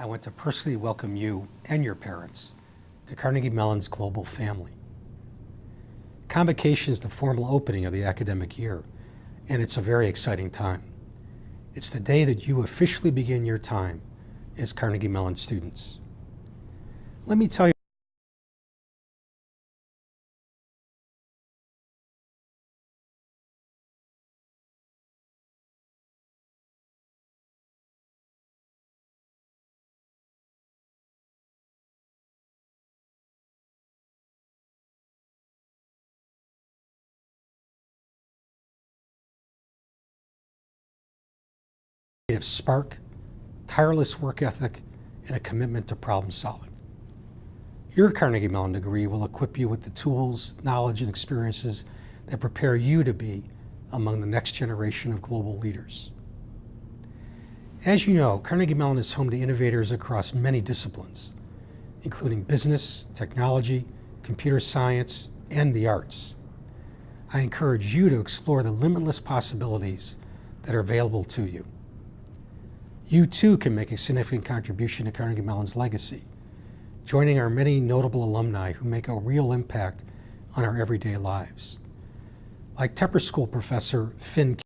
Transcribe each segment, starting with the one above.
I want to personally welcome you and your parents to Carnegie Mellon's global family. Convocation is the formal opening of the academic year, and it's a very exciting time. It's the day that you officially begin your time as Carnegie Mellon students. Let me tell you of spark, tireless work ethic, and a commitment to problem solving. Your Carnegie Mellon degree will equip you with the tools, knowledge, and experiences that prepare you to be among the next generation of global leaders. As you know, Carnegie Mellon is home to innovators across many disciplines, including business, technology, computer science, and the arts. I encourage you to explore the limitless possibilities that are available to you. You too can make a significant contribution to Carnegie Mellon's legacy, joining our many notable alumni who make a real impact on our everyday lives. Like Tepper School professor Finn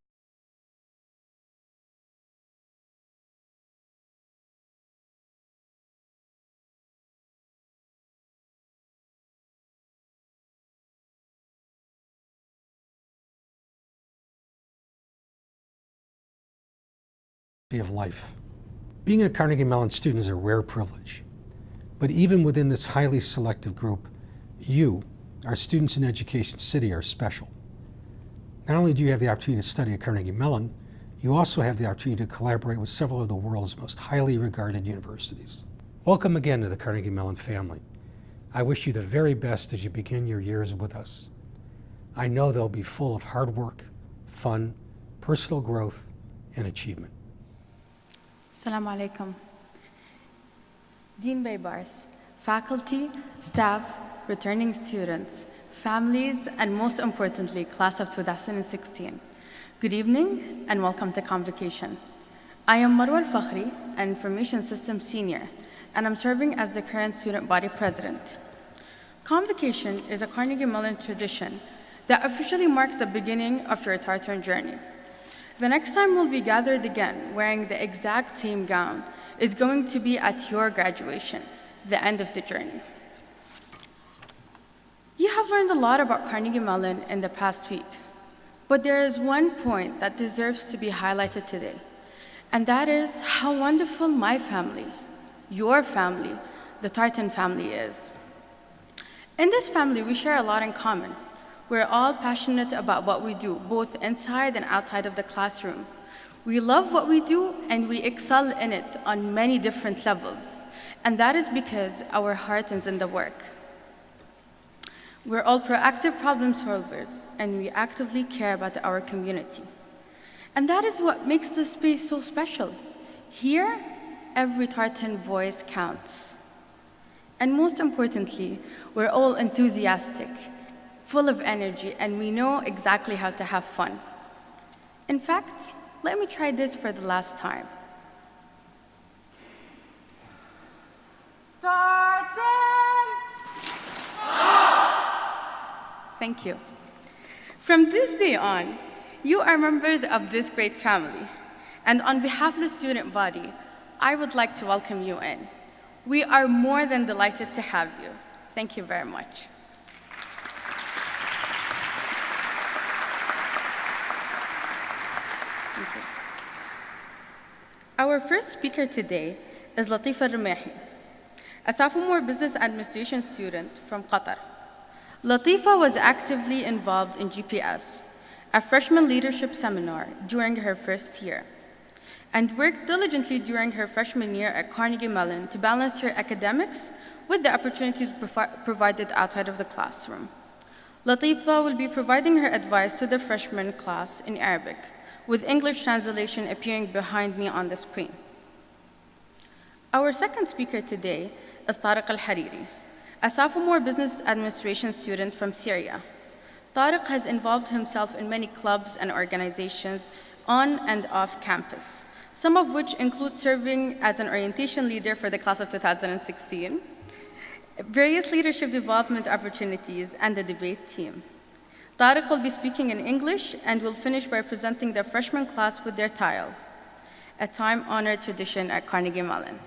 of life. Being a Carnegie Mellon student is a rare privilege, but even within this highly selective group, you, our students in Education City, are special. Not only do you have the opportunity to study at Carnegie Mellon, you also have the opportunity to collaborate with several of the world's most highly regarded universities. Welcome again to the Carnegie Mellon family. I wish you the very best as you begin your years with us. I know they'll be full of hard work, fun, personal growth, and achievement. Assalamu alaikum. Dean Baybars, faculty, staff, returning students, families, and most importantly, class of 2016. Good evening and welcome to Convocation. I am Marwa Al-Fakhri, an Information Systems Senior, and I'm serving as the current student body president. Convocation is a Carnegie Mellon tradition that officially marks the beginning of your Tartan journey. The next time we'll be gathered again wearing the exact same gown is going to be at your graduation, the end of the journey. You have learned a lot about Carnegie Mellon in the past week, but there is one point that deserves to be highlighted today, and that is how wonderful my family, your family, the Tartan family is. In this family, we share a lot in common. We're all passionate about what we do, both inside and outside of the classroom. We love what we do, and we excel in it on many different levels, and that is because our heart is in the work. We're all proactive problem solvers, and we actively care about our community. And that is what makes this space so special. Here, every Tartan voice counts. And most importantly, we're all enthusiastic, full of energy, and we know exactly how to have fun. In fact, let me try this for the last time. Tartans! Thank you. From this day on, you are members of this great family. And on behalf of the student body, I would like to welcome you in. We are more than delighted to have you. Thank you very much. Our first speaker today is Latifa Rumehi, a sophomore business administration student from Qatar. Latifa was actively involved in GPS, a freshman leadership seminar during her first year, and worked diligently during her freshman year at Carnegie Mellon to balance her academics with the opportunities provided outside of the classroom. Latifa will be providing her advice to the freshman class in Arabic, with English translation appearing behind me on the screen. Our second speaker today is Tariq Al-Hariri, a sophomore business administration student from Syria. Tariq has involved himself in many clubs and organizations on and off campus, some of which include serving as an orientation leader for the class of 2016, various leadership development opportunities, and the debate team. Tariq will be speaking in English and will finish by presenting the freshman class with their tile, a time-honored tradition at Carnegie Mellon.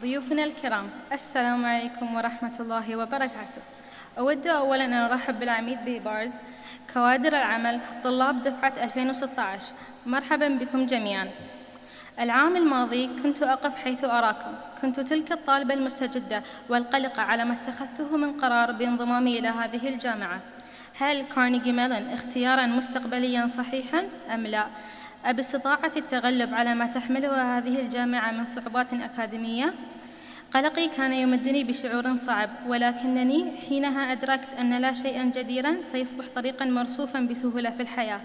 ضيوفنا الكرام، السلام عليكم ورحمة الله وبركاته. أود أولاً أن أرحب بالعميد بيبارز، كوادر العمل، طلاب دفعة 2016. مرحباً بكم جميعاً. العام الماضي كنت أقف حيث أراكم، كنت تلك الطالبة المستجدة والقلقة على ما اتخذته من قرار بانضمامي إلى هذه الجامعة. هل كارنيجي ميلون اختياراً مستقبلياً صحيحاً أم لا؟ باستطاعة التغلب على ما تحمله هذه الجامعة من صعوبات أكاديمية؟ قلقي كان يمدني بشعور صعب، ولكنني حينها أدركت أن لا شيئاً جديراً سيصبح طريقاً مرصوفاً بسهولة في الحياة.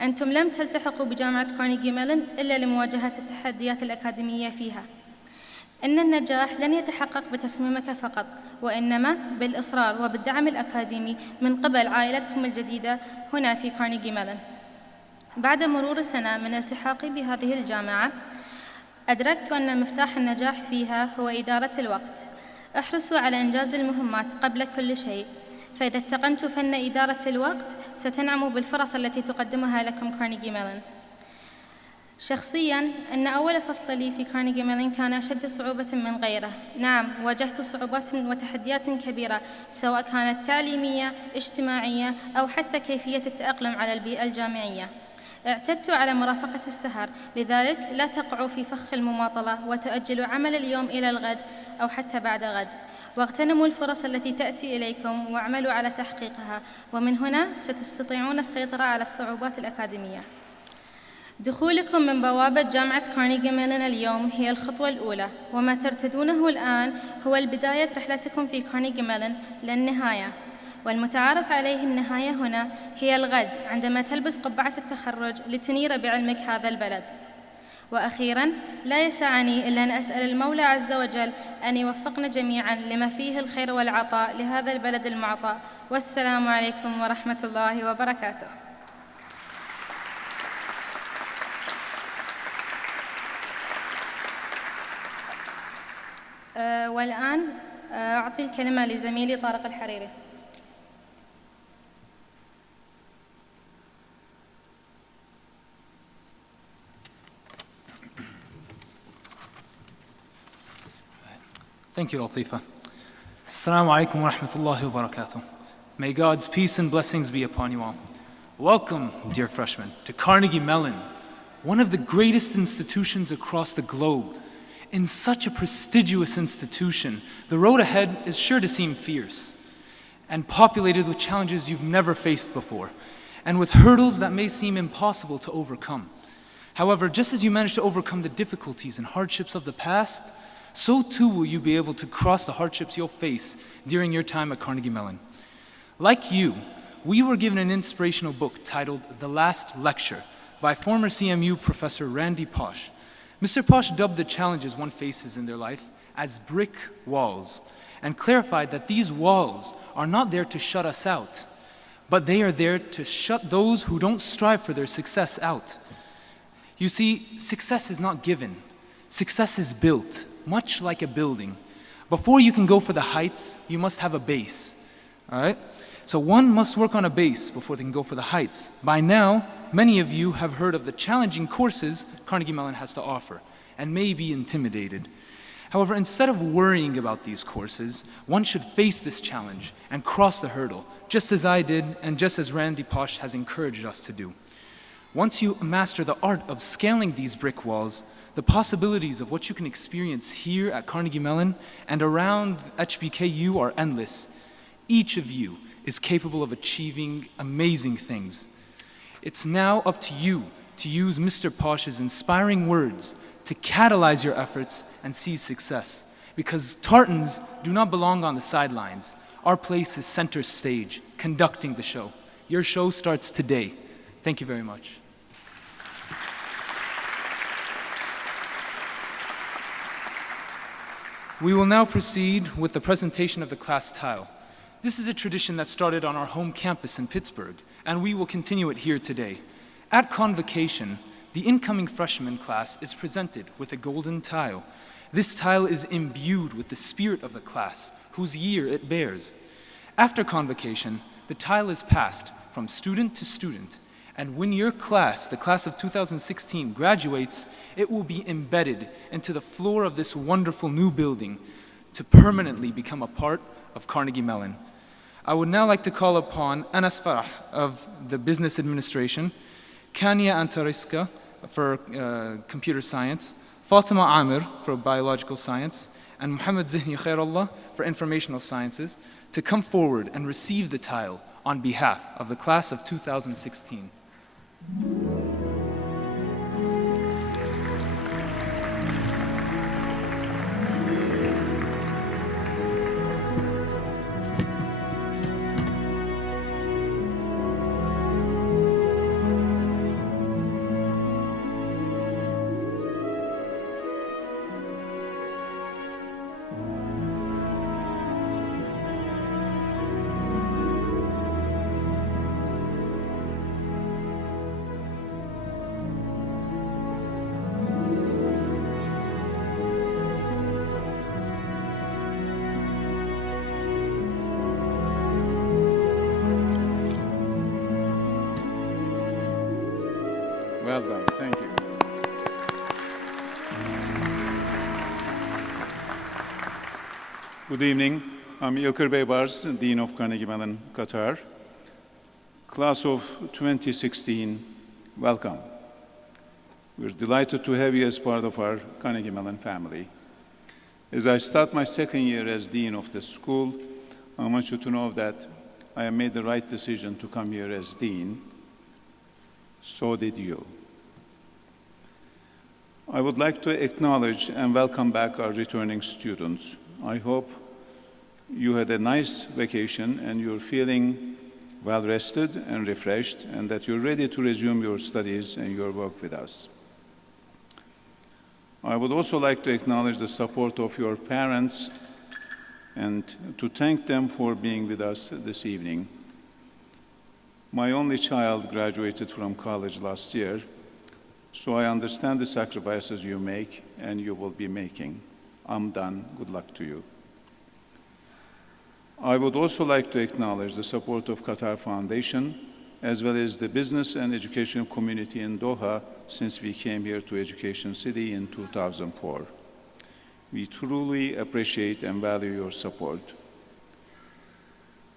أنتم لم تلتحقوا بجامعة كارنيجي ميلون إلا لمواجهة التحديات الأكاديمية فيها. إن النجاح لن يتحقق بتصميمك فقط، وإنما بالإصرار وبالدعم الأكاديمي من قبل عائلتكم الجديدة هنا في كارنيجي ميلون. بعد مرور سنة من التحاقي بهذه الجامعة، أدركت أن مفتاح النجاح فيها هو إدارة الوقت. احرصوا على إنجاز المهمات قبل كل شيء، فإذا اتقنت فن إدارة الوقت ستنعموا بالفرص التي تقدمها لكم كارنيجي ميلون. شخصياً، أن أول فصل لي في كارنيجي ميلون كان أشد صعوبة من غيره. نعم، واجهت صعوبات وتحديات كبيرة، سواء كانت تعليمية، اجتماعية، أو حتى كيفية التأقلم على البيئة الجامعية. اعتدت على مرافقة السهر، لذلك لا تقعوا في فخ المماطلة وتؤجلوا عمل اليوم إلى الغد أو حتى بعد غد، واغتنموا الفرص التي تأتي إليكم واعملوا على تحقيقها، ومن هنا ستستطيعون السيطرة على الصعوبات الأكاديمية. دخولكم من بوابة جامعة كارنيجي ميلون اليوم هي الخطوة الأولى، وما ترتدونه الآن هو البداية رحلتكم في كارنيجي ميلون للنهاية، والمتعارف عليه النهاية هنا هي الغد، عندما تلبس قبعة التخرج لتنير بعلمك هذا البلد. وأخيراً، لا يسعني إلا أن أسأل المولى عز وجل أن يوفقنا جميعاً لما فيه الخير والعطاء لهذا البلد المعطى. والسلام عليكم ورحمة الله وبركاته. والآن أعطي الكلمة لزميلي طارق الحريري. Thank you, Latifa. Assalamu alaikum wa rahmatullahi wa barakatuh. May God's peace and blessings be upon you all. Welcome, dear freshmen, to Carnegie Mellon, one of the greatest institutions across the globe. In such a prestigious institution, the road ahead is sure to seem fierce and populated with challenges you've never faced before, and with hurdles that may seem impossible to overcome. However, just as you managed to overcome the difficulties and hardships of the past, so too will you be able to cross the hardships you'll face during your time at Carnegie Mellon. Like you, we were given an inspirational book titled The Last Lecture by former CMU professor Randy Posh. Mr. Posh dubbed the challenges one faces in their life as brick walls and clarified that these walls are not there to shut us out, but they are there to shut those who don't strive for their success out. You see, success is not given. Success is built, much like a building. Before you can go for the heights, you must have a base, all right? So one must work on a base before they can go for the heights. By now, many of you have heard of the challenging courses Carnegie Mellon has to offer and may be intimidated. However, instead of worrying about these courses, one should face this challenge and cross the hurdle, just as I did and just as Randy Posh has encouraged us to do. Once you master the art of scaling these brick walls, the possibilities of what you can experience here at Carnegie Mellon and around HBKU are endless. Each of you is capable of achieving amazing things. It's now up to you to use Mr. Posh's inspiring words to catalyze your efforts and seize success. Because Tartans do not belong on the sidelines. Our place is center stage, conducting the show. Your show starts today. Thank you very much. We will now proceed with the presentation of the class tile. This is a tradition that started on our home campus in Pittsburgh, and we will continue it here today. At Convocation, the incoming freshman class is presented with a golden tile. This tile is imbued with the spirit of the class, whose year it bears. After Convocation, the tile is passed from student to student, and when your class, the class of 2016, graduates, it will be embedded into the floor of this wonderful new building to permanently become a part of Carnegie Mellon. I would now like to call upon Anas Farah of the Business Administration, Kania Antariska for Computer Science, Fatima Amir for Biological Science, and Muhammad Zihni Khairullah for Informational Sciences to come forward and receive the tile on behalf of the class of 2016. Well done, thank you. Good evening. I'm Ilker Beybars, Dean of Carnegie Mellon, Qatar. Class of 2016, welcome. We're delighted to have you as part of our Carnegie Mellon family. As I start my second year as Dean of the school, I want you to know that I have made the right decision to come here as Dean. So did you. I would like to acknowledge and welcome back our returning students. I hope you had a nice vacation and you're feeling well rested and refreshed, and that you're ready to resume your studies and your work with us. I would also like to acknowledge the support of your parents and to thank them for being with us this evening. My only child graduated from college last year, so I understand the sacrifices you make and you will be making. I'm done. Good luck to you. I would also like to acknowledge the support of Qatar Foundation, as well as the business and education community in Doha since we came here to Education City in 2004. We truly appreciate and value your support.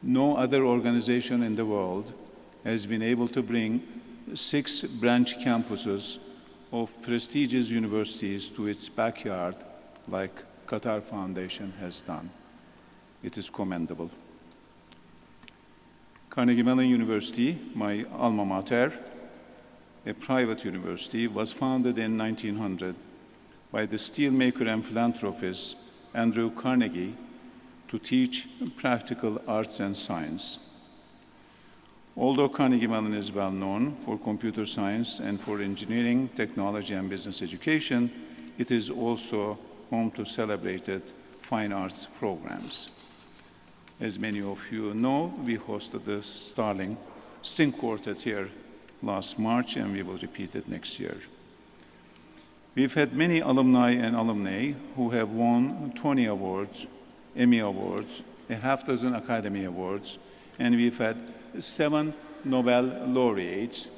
No other organization in the world has been able to bring 6 branch campuses of prestigious universities to its backyard like Qatar Foundation has done. It is commendable. Carnegie Mellon University, my alma mater, a private university, was founded in 1900 by the steelmaker and philanthropist Andrew Carnegie to teach practical arts and science. Although Carnegie Mellon is well known for computer science and for engineering, technology, and business education, it is also home to celebrated fine arts programs. As many of you know, we hosted the Starling String Quartet here last March, and we will repeat it next year. We've had many alumni and alumnae who have won Tony Awards, Emmy Awards, a half dozen Academy Awards, and we've had 7 Nobel laureates,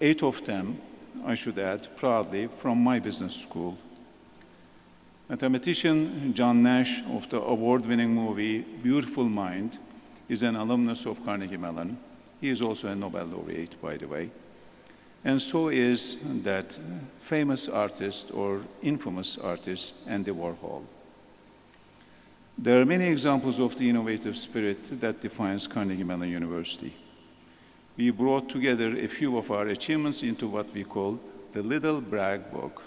8 of them, I should add, proudly, from my business school. Mathematician John Nash of the award-winning movie Beautiful Mind is an alumnus of Carnegie Mellon. He is also a Nobel laureate, by the way. And so is that famous artist or infamous artist, Andy Warhol. There are many examples of the innovative spirit that defines Carnegie Mellon University. We brought together a few of our achievements into what we call the Little Brag Book.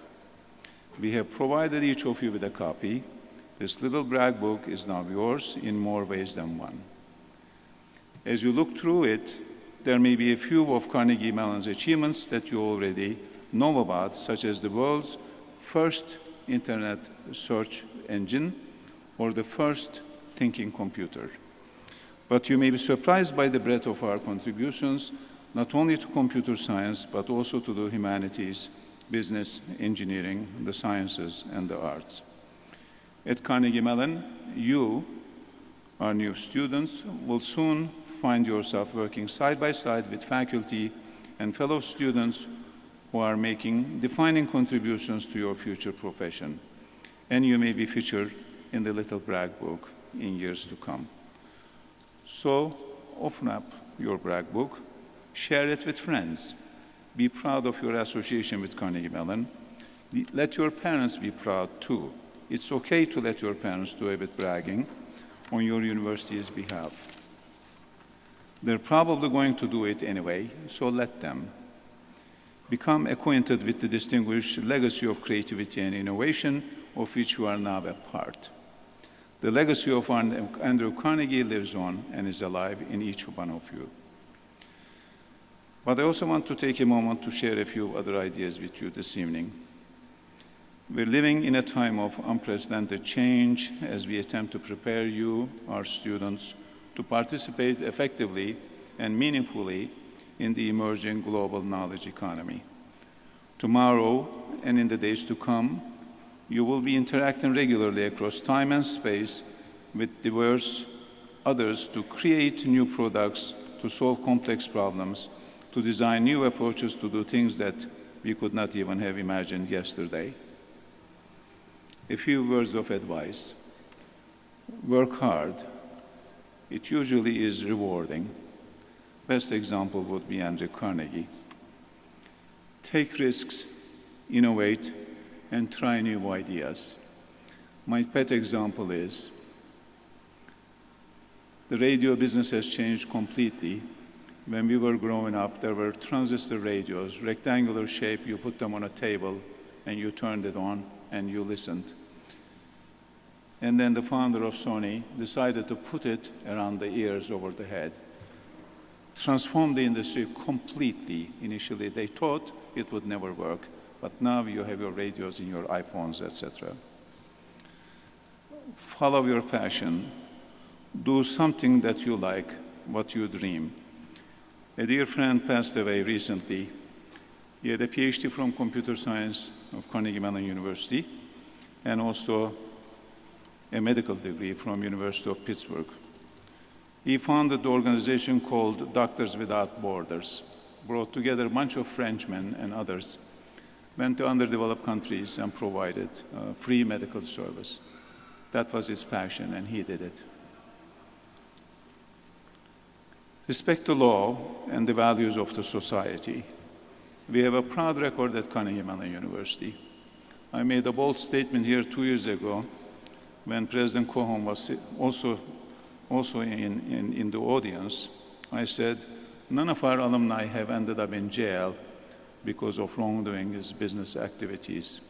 We have provided each of you with a copy. This Little Brag Book is now yours in more ways than one. As you look through it, there may be a few of Carnegie Mellon's achievements that you already know about, such as the world's first internet search engine or the first thinking computer. But you may be surprised by the breadth of our contributions, not only to computer science, but also to the humanities, business, engineering, the sciences, and the arts. At Carnegie Mellon, you, our new students, will soon find yourself working side by side with faculty and fellow students who are making defining contributions to your future profession. And you may be featured in the Little Bragg book in years to come. So open up your Bragg book, share it with friends. Be proud of your association with Carnegie Mellon. Let your parents be proud too. It's okay to let your parents do a bit bragging on your university's behalf. They're probably going to do it anyway, so let them. Become acquainted with the distinguished legacy of creativity and innovation of which you are now a part. The legacy of Andrew Carnegie lives on and is alive in each one of you. But I also want to take a moment to share a few other ideas with you this evening. We're living in a time of unprecedented change as we attempt to prepare you, our students, to participate effectively and meaningfully in the emerging global knowledge economy. Tomorrow and in the days to come, you will be interacting regularly across time and space with diverse others to create new products, to solve complex problems, to design new approaches to do things that we could not even have imagined yesterday. A few words of advice. Work hard. It usually is rewarding. Best example would be Andrew Carnegie. Take risks, innovate, and try new ideas. My pet example is the radio business has changed completely. When we were growing up, there were transistor radios, rectangular shape, you put them on a table, and you turned it on, and you listened. And then the founder of Sony decided to put it around the ears over the head. Transformed the industry completely. Initially, they thought it would never work, but now you have your radios in your iPhones, etc. Follow your passion. Do something that you like, what you dream. A dear friend passed away recently. He had a PhD from computer science of Carnegie Mellon University and also a medical degree from University of Pittsburgh. He founded the organization called Doctors Without Borders, brought together a bunch of Frenchmen and others, went to underdeveloped countries and provided free medical service. That was his passion, and he did it. Respect the law and the values of the society. We have a proud record at Carnegie Mellon University. I made a bold statement here 2 years ago when President Cohen was also in the audience. I said, none of our alumni have ended up in jail because of wrongdoing his business activities.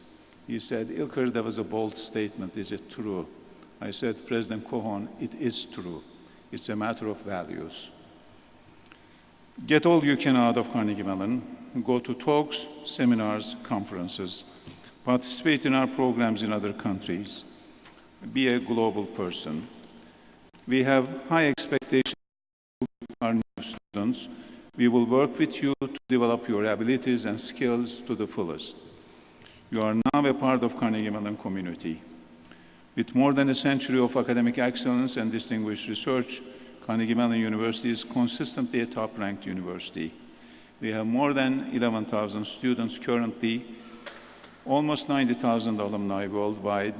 He said, Ilker, that was a bold statement. Is it true? I said, President Cohen, it is true. It's a matter of values. Get all you can out of Carnegie Mellon. Go to talks, seminars, conferences. Participate in our programs in other countries. Be a global person. We have high expectations of our new students. We will work with you to develop your abilities and skills to the fullest. You are now a part of Carnegie Mellon community. With more than a century of academic excellence and distinguished research, Carnegie Mellon University is consistently a top-ranked university. We have more than 11,000 students currently, almost 90,000 alumni worldwide,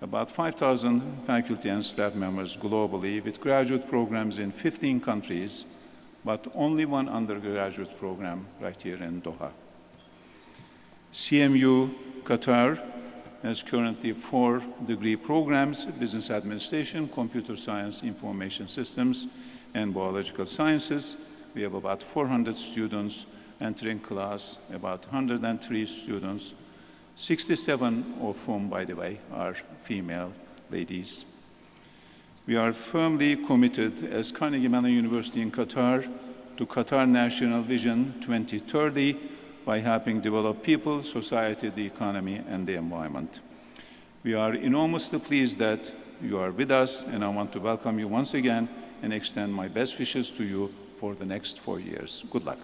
about 5,000 faculty and staff members globally, with graduate programs in 15 countries, but only one undergraduate program right here in Doha. CMU Qatar has currently 4 degree programs: business administration, computer science, information systems, and biological sciences. We have about 400 students entering class, about 103 students, 67 of whom, by the way, are female ladies. We are firmly committed as Carnegie Mellon University in Qatar to Qatar National Vision 2030 by helping develop people, society, the economy, and the environment. We are enormously pleased that you are with us, and I want to welcome you once again and extend my best wishes to you for the next 4 years. Good luck.